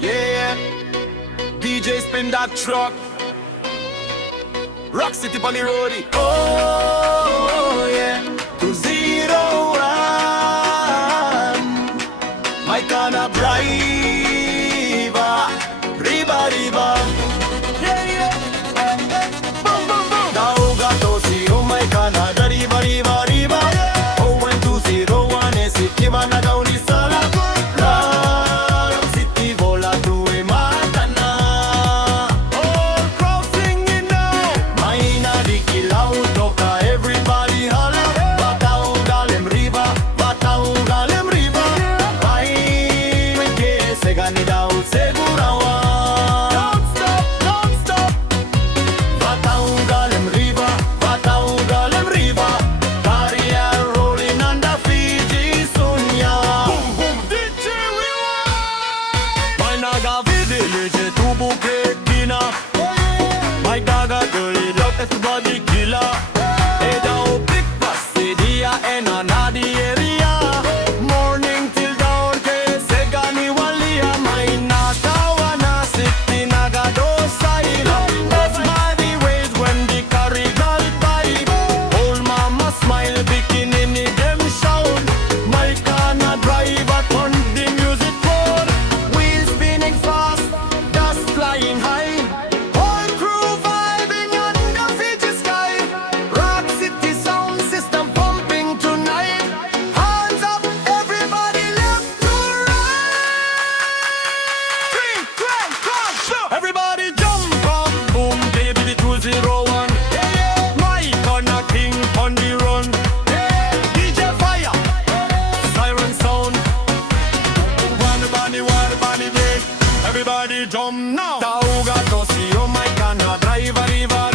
Yeah, DJ spin that truck. Rockcity on the roadie. Oh yeah, 201. My kind of Draiva Rivariva. Yeah, yeah. Boom, boom, boom. Tosi, oh my kind of Draiva Rivariva. Oh, 1201 Nasiti Nagadoh ni sala. Rockcity vola tu e matana. All crowd singing now. My Nadi and Lautoka, everybody holla. Vataugalem riva, Vataugalem riva. Ay, me que se gane dao segurawa. Don't stop, don't stop. Vataugalem riva, Vataugalem riva. Career rolling under Fiji sunya. Boom boom DJ My naga village to Bukuya. My gaga girl it up everybody killer. Hey down big bus dia and a Nadi area. Morning till dawn ke se gani walia. My Natawa Nasiti Nagadoh style. That's my ways when the carry girl by. Old mama smile bikini them shout. My kana driver turn the music on. Wheels spinning fast, dust flying high. Whole crew vibing under Fiji sky. Rockcity sound system pumping tonight. Hands up, everybody left to right. 3, 2, 1, go! Everybody jump up, boom, baby, the 201. My corner king on the run. DJ fire, siren sound. One body break. Everybody jump now. Tosi, oh my kind of Draiva Rivariva.